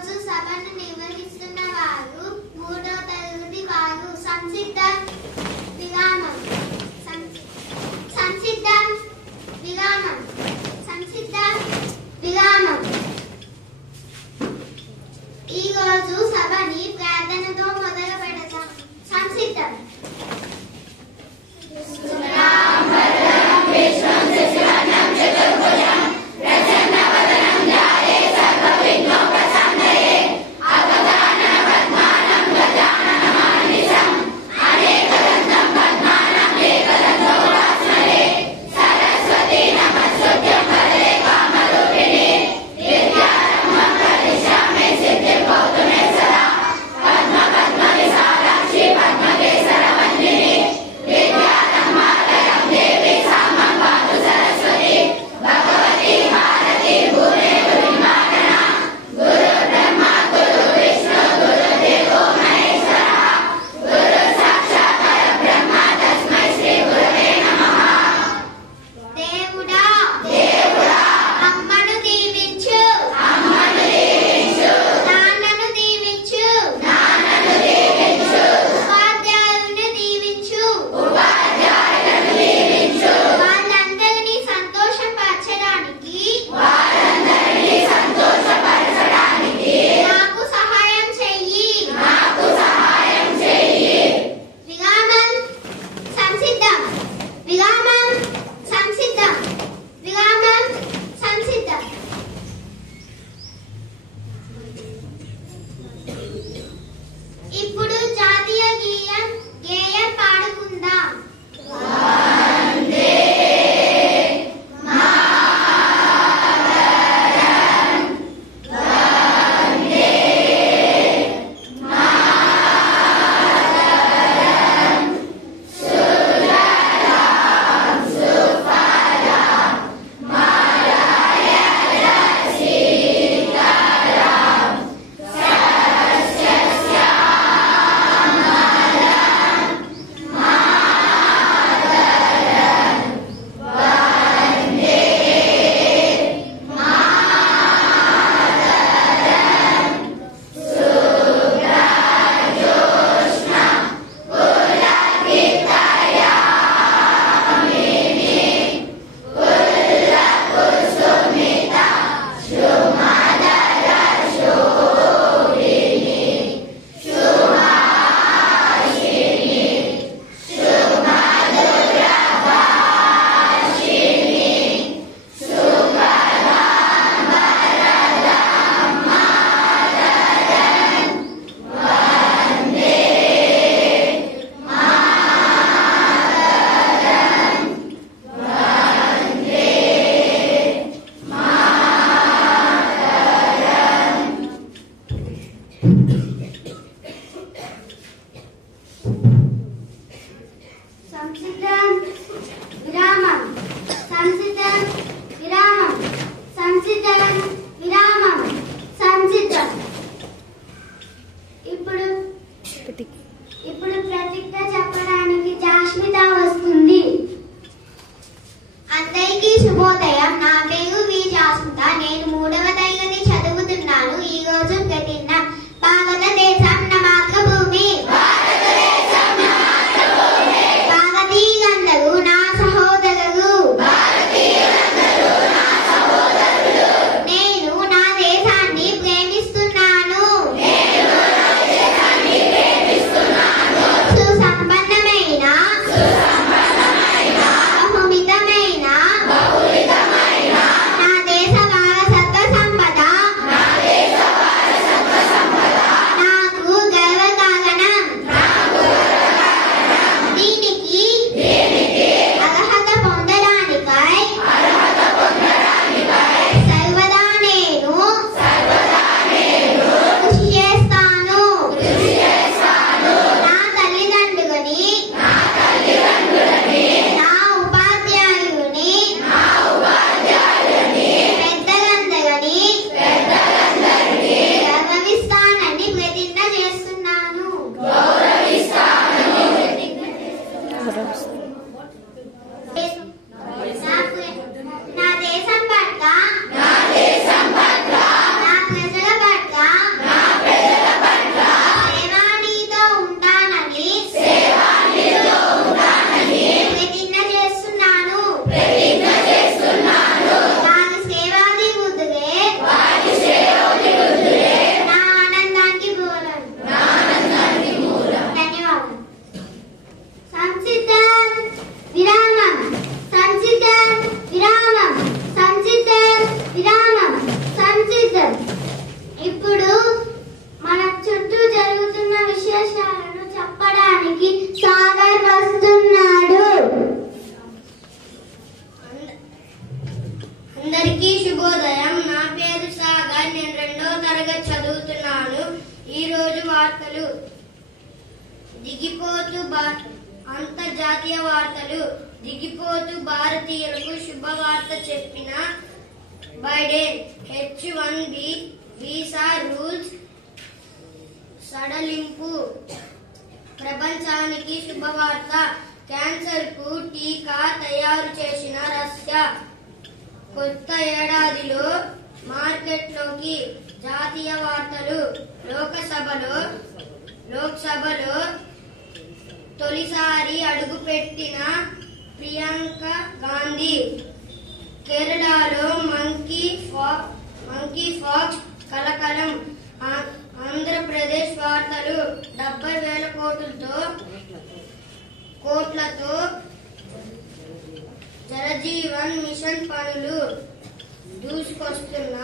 రోజు సభను నిర్వహిస్తున్న వారు మూడో తరగతి వారు. సంసిద్ధ విరామం. సంసిద్ధ విరామం. సంసిద్ధ విరామం. ఈ రోజు సభని ప్రార్థనతో మొదలు పెడతాం. సంసిద్ధం. ప్రసన్న వదనం జాయే సర్వ విఘ్నోపశాంతయే. వార్తలు. అంతర్జాతీయ వార్తలు. దిగిపోతూ భారతీయులకు శుభవార్త చెప్పిన బైడెన్. H-1B వీసా రూల్స్ సడలింపు. ప్రపంచానికి శుభవార్త. క్యాన్సర్ కు టీకా తయారు చేసిన రష్యా. కొత్త ఏడాదిలో మార్కెట్లోకి. జాతీయ వార్తలు. లోక్సభలో తొలిసారి అడుగుపెట్టిన ప్రియాంక గాంధీ. కేరళలో మంకీ ఫాక్స్ కలకలం. ఆంధ్రప్రదేశ్ వార్తలు. 70,000 కోట్లతో జలజీవన్ మిషన్ పనులు దూసుకొస్తున్న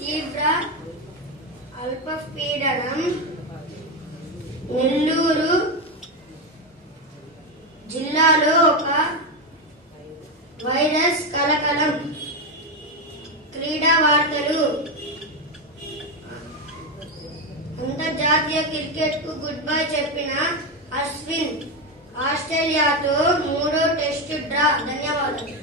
తీవ్ర అల్పపీడనం. నెల్లూరు జిల్లాలో ఒక వైరస్ కలకలం. క్రీడా వార్తలు. అంతర్జాతీయ క్రికెట్ కు గుడ్ బై చెప్పిన అశ్విన్. ఆస్ట్రేలియాతో 3వ టెస్టు డ్రా. ధన్యవాదాలు.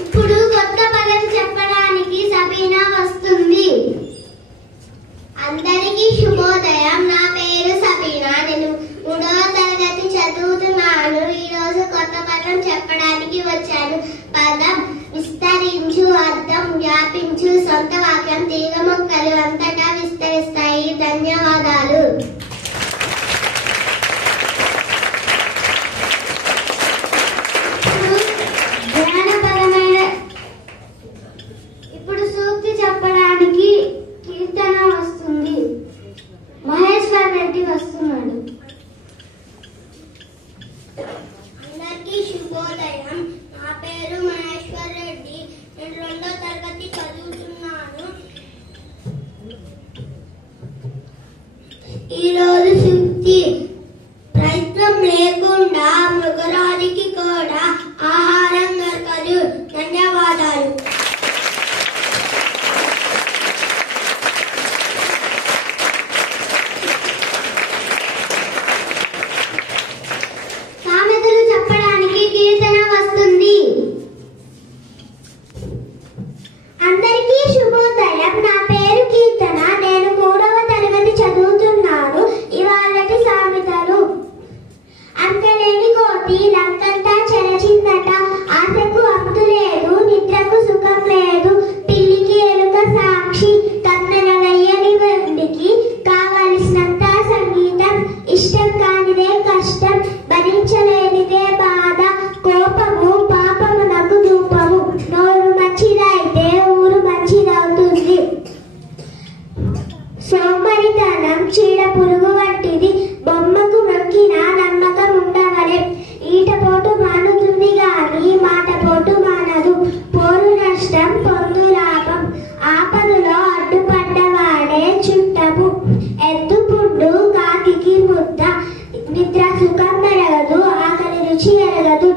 ఇప్పుడు కొత్త పదం చెప్పడానికి సబీనా వస్తుంది. అందరికీ శుభోదయం. నా పేరు సబీనా. నేను 3వ తరగతి చదువుతున్నాను. ఈరోజు కొత్త పదం చెప్పడానికి వచ్చాను. పదం విస్తరించు. అర్థం వ్యాపించు. సొంత వాక్యం. తీగ మొక్కలు అంతటా విస్తరిస్తాయి. ధన్యవాదాలు. ఇప్పుడు సూక్తి చెప్పడానికి కీర్తన వస్తుంది. మహేశ్వర్ రెడ్డి వస్తున్నాడు. అందరికీ శుభోదయం. నా పేరు మహేశ్వర్ రెడ్డి. నేను 2వ తరగతి చదువుతున్నాను. ఈరోజు సూక్తి. ప్రయత్నం లేకుండా మృగరానికి కూడా ఆహారం దొరకదు. ధన్యవాదాలు. సామెతలు చెప్పడానికి కీర్తన వస్తుంది. అందరికీ శుభోదయం. నా పేరు కీర్తన. నేను 3వ తరగతి చదువుతున్నాను. ఇవాళటి సామెతలు. అంతలేని కోతి లంకంతా చెరచిందట. ఆశకు అంతు లేదు. నిద్రకు సుఖం లేదు. పిల్లికి ఎలుక సాక్షి. కన్నెల వెయ్యని వెండికి కావలసినంత సంగీతం. ఇష్టం కానిదే కష్టం. భరించలేనిదే బాధ. కోపము పాపమునకు ధూపము. నోరు మంచిదైతే ఊరు మంచిదవుతుంది. సోమరితనం చీడ పురుగు వంటిది. బొమ్మకు మొక్కిన నమ్మకం ఉండవలే. ఈటపోటు మానుతుంది గాని మాటపోటు మానదు. పోరు నష్టం పొందు లాభం. ఆపదలో అడ్డుపడ్డవాడే చుట్టము. ఎద్దు పుండు కాకికి ముద్ద. నిద్ర సుఖం ఎరగదు. ఆకలి రుచి ఎరగదు.